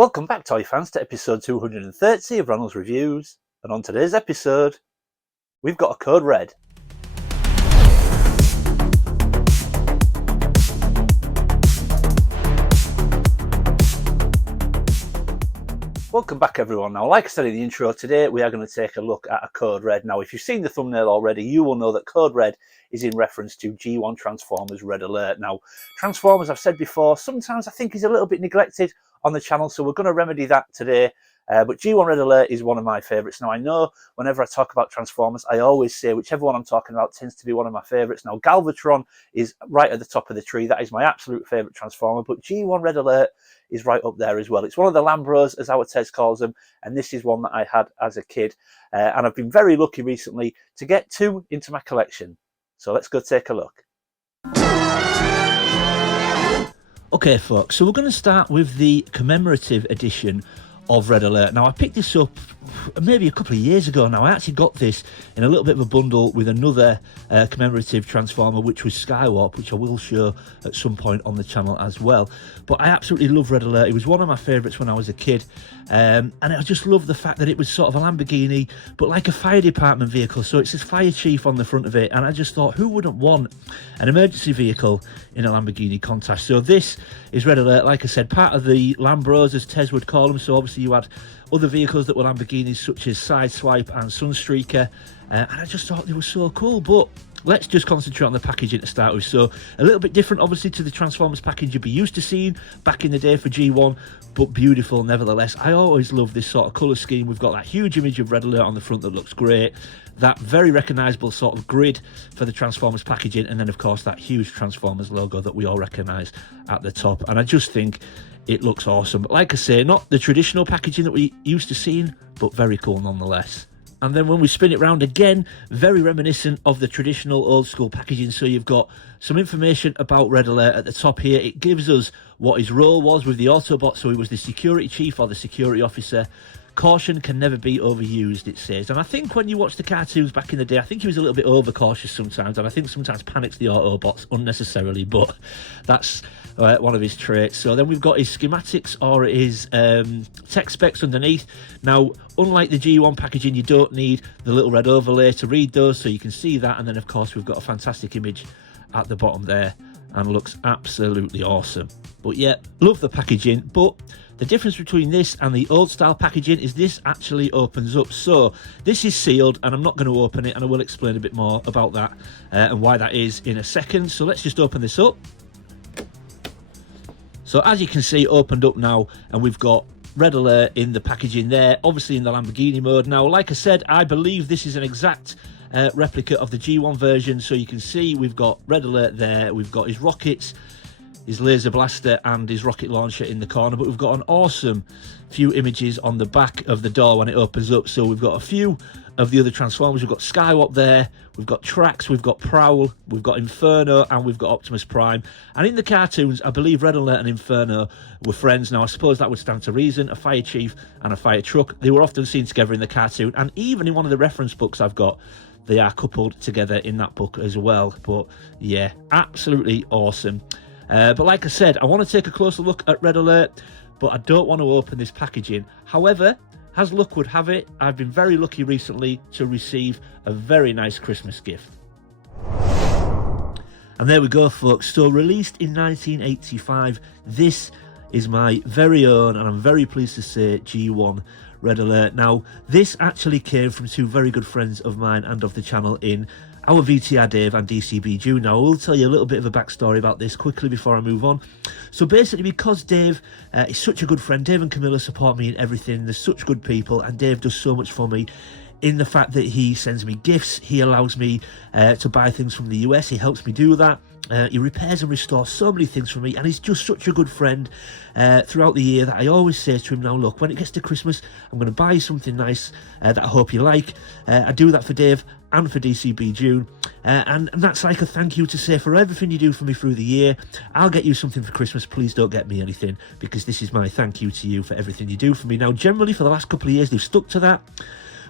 Welcome back, toy fans, to episode 230 of Ronald's Reviews. And on today's episode, we've got a code red. Welcome back, everyone. Now, like I said in the intro, today we are going to take a look at a code red. Now, if you've seen the thumbnail already, you will know that code red is in reference to G1 Transformers Red Alert. Now, Transformers, I've said before, sometimes I think is a little bit neglected on the channel, so we're going to remedy that today. But G1 Red Alert is one of my favourites. Now, I know whenever I talk about Transformers, I always say whichever one I'm talking about tends to be one of my favourites. Now, Galvatron is right at the top of the tree. That is my absolute favourite Transformer. But G1 Red Alert is right up there as well. It's one of the Lambros, as our Tez calls them, and this is one that I had as a kid. And I've been very lucky recently to get two into my collection. So let's go take a look. Okay, folks, so we're going to start with the commemorative edition of Red Alert. Now, I picked this up maybe a couple of years ago now. I actually got this in a little bit of a bundle with another commemorative Transformer, which was Skywarp, which I will show at some point on the channel as well. But I absolutely love Red Alert. It was one of my favourites when I was a kid. And I just love the fact that it was sort of a Lamborghini, but like a fire department vehicle. So it says fire chief on the front of it. And I just thought, who wouldn't want an emergency vehicle in a Lamborghini contest? So this is Red Alert, like I said, part of the Lambros, as Tez would call them. So obviously you had other vehicles that were Lamborghinis, such as Sideswipe and Sunstreaker. And I just thought they were so cool. But let's just concentrate on the packaging to start with. So a little bit different, obviously, to the Transformers package you'd be used to seeing back in the day for G1, but beautiful nevertheless. I always love this sort of colour scheme. We've got that huge image of Red Alert on the front that looks great. That very recognisable sort of grid for the Transformers packaging. And then, of course, that huge Transformers logo that we all recognise at the top. And I just think it looks awesome. But like I say, not the traditional packaging that we used to seeing, but very cool nonetheless. And then when we spin it round again, very reminiscent of the traditional old school packaging. So you've got some information about Red Alert at the top here. It gives us what his role was with the Autobot. So he was the security chief or the security officer. Caution can never be overused, it says. And I think when you watch the cartoons back in the day, I think he was a little bit overcautious sometimes. And I think sometimes panics the Autobots unnecessarily. But that's one of his traits. So then we've got his schematics or his tech specs underneath. Now, unlike the G1 packaging, you don't need the little red overlay to read those, so you can see that. And then, of course, we've got a fantastic image at the bottom there and looks absolutely awesome. But yeah, love the packaging. But the difference between this and the old style packaging is this actually opens up. So this is sealed and I'm not going to open it, and I will explain a bit more about that and why that is in a second. So let's just open this up. So as you can see, opened up now, and we've got Red Alert in the packaging there, obviously in the Lamborghini mode. Now, like I said, I believe this is an exact replica of the G1 version. So you can see we've got Red Alert there, we've got his rockets, his laser blaster and his rocket launcher in the corner, but we've got an awesome few images on the back of the door when it opens up. So we've got a few of the other Transformers. We've got Skywalk there, we've got Trax, we've got Prowl, we've got Inferno, and we've got Optimus Prime. And in the cartoons, I believe Red Alert and Inferno were friends. Now, I suppose that would stand to reason. A fire chief and a fire truck, they were often seen together in the cartoon, and even in one of the reference books I've got, they are coupled together in that book as well. But yeah, absolutely awesome. But like I said, I want to take a closer look at Red Alert, but I don't want to open this packaging. However, as luck would have it, I've been very lucky recently to receive a very nice Christmas gift. And there we go, folks. So released in 1985, this is my very own, and I'm very pleased to say, G1 Red Alert. Now, this actually came from two very good friends of mine and of the channel in our VTR Dave and DCB June. Now, I will tell you a little bit of a backstory about this quickly before I move on. So basically, because Dave is such a good friend, Dave and Camilla support me in everything. They're such good people, and Dave does so much for me in the fact that he sends me gifts. He allows me to buy things from the US. He helps me do that. He repairs and restores so many things for me, and he's just such a good friend throughout the year that I always say to him, now look, when it gets to Christmas, I'm going to buy you something nice that I hope you like. I do that for Dave and for DCB June, and that's like a thank you to say for everything you do for me through the year. I'll get you something for Christmas. Please don't get me anything, because this is my thank you to you for everything you do for me. Now, generally for the last couple of years they've stuck to that,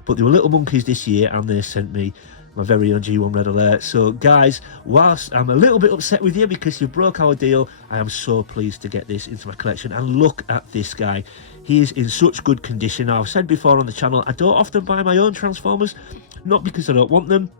but they were little monkeys this year, and they sent me my very own G1 Red Alert. So guys, whilst I'm a little bit upset with you because you broke our deal, I am so pleased to get this into my collection. And look at this guy. He is in such good condition. Now, I've said before on the channel, I don't often buy my own Transformers, not because I don't want them.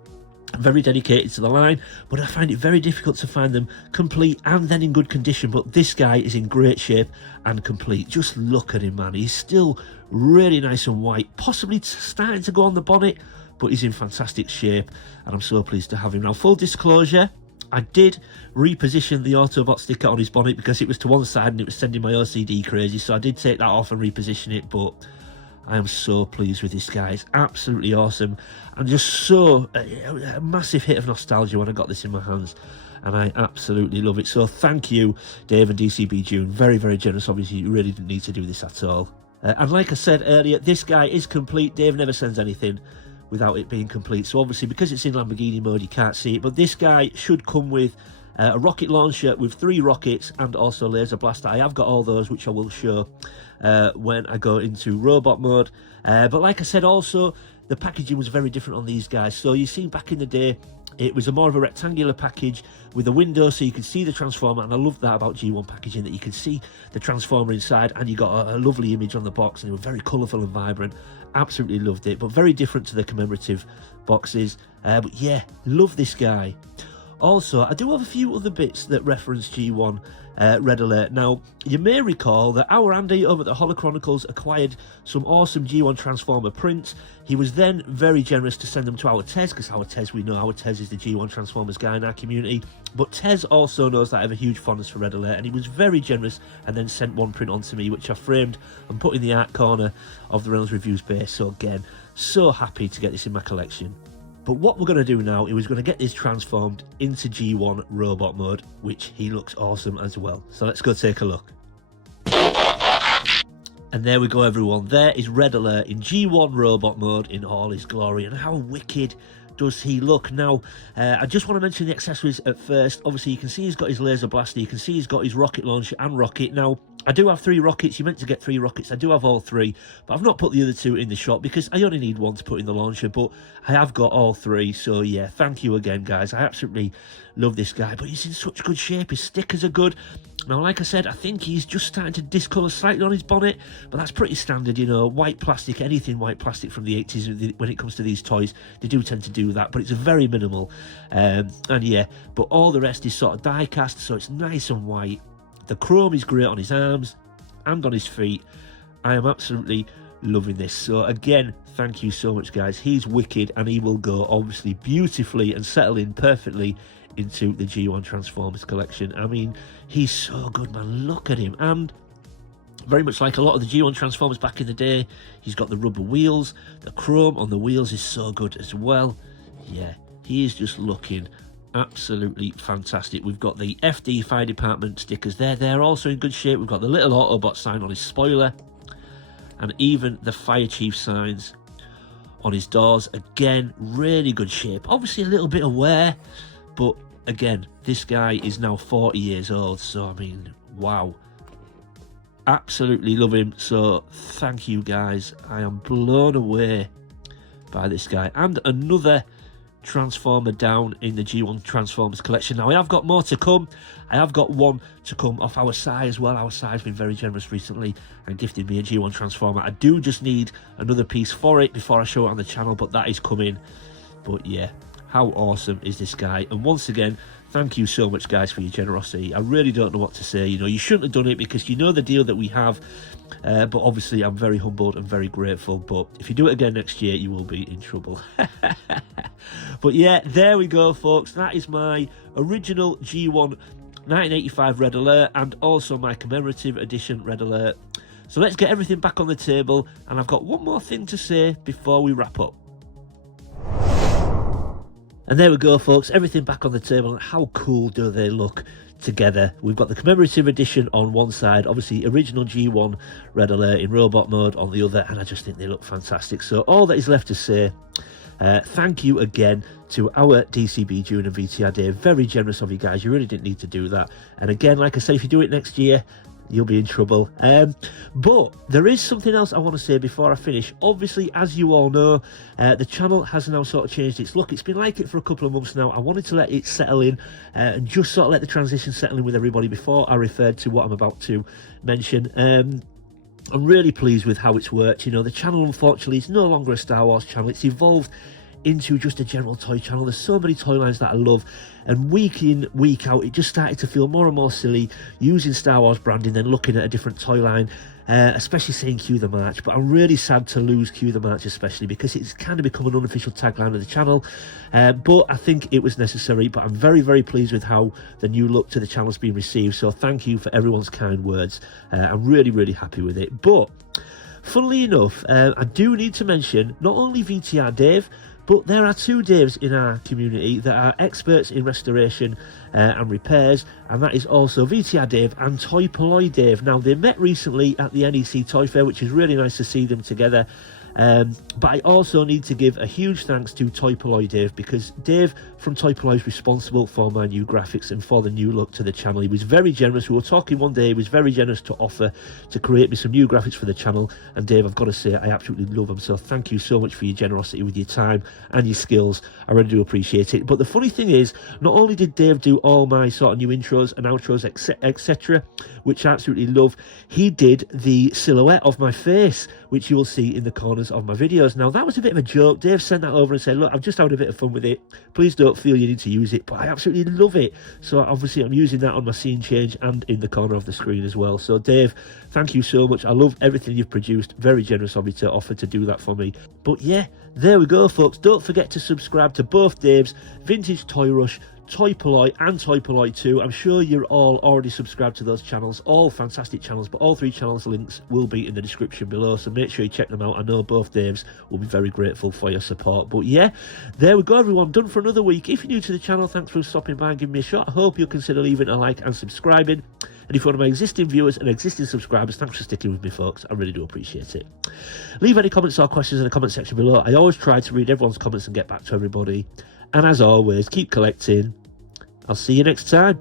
I'm very dedicated to the line, but I find it very difficult to find them complete and then in good condition. But this guy is in great shape and complete. Just look at him, man. He's still really nice and white, possibly starting to go on the bonnet, but he's in fantastic shape, and I'm so pleased to have him. Now, full disclosure, I did reposition the Autobot sticker on his bonnet because it was to one side and it was sending my OCD crazy, so I did take that off and reposition it, but I am so pleased with this guy. It's absolutely awesome, and just so a massive hit of nostalgia when I got this in my hands, and I absolutely love it. So thank you, Dave and DCB June. Very, very generous. Obviously, you really didn't need to do this at all. And like I said earlier, this guy is complete. Dave never sends anything without it being complete. So obviously, because it's in Lamborghini mode, you can't see it. But this guy should come with a rocket launcher with 3 rockets and also laser blaster. I have got all those, which I will show when I go into robot mode. But like I said, also, the packaging was very different on these guys. So you see, back in the day, it was more of a rectangular package with a window so you could see the Transformer, and I love that about G1 packaging, that you can see the Transformer inside, and you got a lovely image on the box, and they were very colourful and vibrant. Absolutely loved it, but very different to the commemorative boxes. But yeah, love this guy. Also, I do have a few other bits that reference G1 Red Alert. Now, you may recall that our Andy over at the Holo Chronicles acquired some awesome G1 Transformer prints. He was then very generous to send them to our Tez, because our Tez, we know our Tez is the G1 Transformers guy in our community. But Tez also knows that I have a huge fondness for Red Alert, and he was very generous and then sent one print on to me, which I framed and put in the art corner of the Reynolds Reviews base. So again, so happy to get this in my collection. But what we're going to do now is we're going to get this transformed into G1 robot mode, which he looks awesome as well. So let's go take a look. And there we go, everyone. There is Red Alert in G1 robot mode in all his glory. And how wicked does he look? Now, I just want to mention the accessories at first. Obviously, you can see he's got his laser blaster. You can see he's got his rocket launcher and rocket. Now, I do have 3 rockets. You're meant to get 3 rockets. I do have all 3, but I've not put the other 2 in the shop because I only need 1 to put in the launcher, but I have got all 3. So yeah, thank you again, guys. I absolutely love this guy, but he's in such good shape. His stickers are good. Now, like I said, I think he's just starting to discolour slightly on his bonnet, but that's pretty standard, you know. White plastic, anything white plastic from the 80s, when it comes to these toys, they do tend to do that, but it's very minimal. And yeah, but all the rest is sort of die cast, so it's nice and white. The chrome is great on his arms and on his feet. I am absolutely loving this. So again, thank you so much, guys. He's wicked, and he will go obviously beautifully and settle in perfectly into the G1 Transformers collection. I mean, he's so good, man. Look at him. And very much like a lot of the G1 Transformers back in the day, he's got the rubber wheels. The chrome on the wheels is so good as well. Yeah, he is just looking absolutely fantastic. We've got the FD Fire Department stickers there. They're also in good shape. We've got the little Autobot sign on his spoiler, and even the Fire Chief signs on his doors. Again, really good shape. Obviously a little bit of wear, but again, this guy is now 40 years old, so I mean, wow. Absolutely love him. So thank you, guys. I am blown away by this guy. And another Transformer down in the G1 Transformers collection. Now, I have got more to come. I have got one to come off our Sai as well. Our Sai has been very generous recently and gifted me a G1 Transformer. I do just need another piece for it before I show it on the channel, but that is coming. But yeah, how awesome is this guy? And once again, thank you so much, guys, for your generosity. I really don't know what to say. You know, you shouldn't have done it because you know the deal that we have. But obviously, I'm very humbled and very grateful. But if you do it again next year, you will be in trouble. But yeah, there we go, folks. That is my original G1 1985 Red Alert and also my commemorative edition Red Alert. So let's get everything back on the table. And I've got one more thing to say before we wrap up. And there we go, folks, everything back on the table. And how cool do they look together? We've got the commemorative edition on one side, obviously original G1 Red Alert in robot mode on the other, and I just think they look fantastic. So all that is left to say, thank you again to our DCB June and VTR Dave. Very generous of you guys. You really didn't need to do that. And again, like I said, if you do it next year, you'll be in trouble. But there is something else I want to say before I finish. Obviously, as you all know, the channel has now sort of changed its look. It's been like it for a couple of months now. I wanted to let it settle in and just sort of let the transition settle in with everybody before I referred to what I'm about to mention. I'm really pleased with how it's worked. You know, the channel, unfortunately, is no longer a Star Wars channel. It's evolved into just a general toy channel. There's so many toy lines that I love, and week in, week out, it just started to feel more and more silly using Star Wars branding than looking at a different toy line, especially saying Cue the March. But I'm really sad to lose Cue the March, especially because it's kind of become an unofficial tagline of the channel. But I think it was necessary. But I'm very, very pleased with how the new look to the channel's been received. So thank you for everyone's kind words. I'm really, really happy with it. But funnily enough, I do need to mention not only VTR Dave, but there are two Daves in our community that are experts in restoration and repairs, and that is also VTR Dave and Toy Polloi Dave. Now, they met recently at the NEC Toy Fair, which is really nice to see them together. But I also need to give a huge thanks to Toy Polloi Dave, because Dave from Toy Polloi is responsible for my new graphics and for the new look to the channel. He was very generous. We were talking one day, he was very generous to offer to create me some new graphics for the channel, and Dave, I've got to say, I absolutely love them. So thank you so much for your generosity with your time and your skills. I really do appreciate it. But the funny thing is, not only did Dave do all my sort of new intros and outros, etc., which I absolutely love, he did the silhouette of my face, which you will see in the corners of my videos. Now, that was a bit of a joke. Dave sent that over and said, look, I've just had a bit of fun with it. Please don't feel you need to use it, but I absolutely love it. So obviously I'm using that on my scene change and in the corner of the screen as well. So Dave, thank you so much. I love everything you've produced. Very generous of you to offer to do that for me. But yeah, there we go, folks. Don't forget to subscribe to both Dave's, Vintage Toy Rush, Toy Polloi and Toy Polloi 2. I'm sure you're all already subscribed to those channels, all fantastic channels, but all three channels links will be in the description below, so make sure you check them out. I know both Daves will be very grateful for your support. But yeah, there we go, everyone, done for another week. If you're new to the channel, thanks for stopping by and giving me a shot. I hope you'll consider leaving a like and subscribing. And if you're one of my existing viewers and existing subscribers, thanks for sticking with me, folks. I really do appreciate it. Leave any comments or questions in the comment section below. I always try to read everyone's comments and get back to everybody. And as always, keep collecting. I'll see you next time.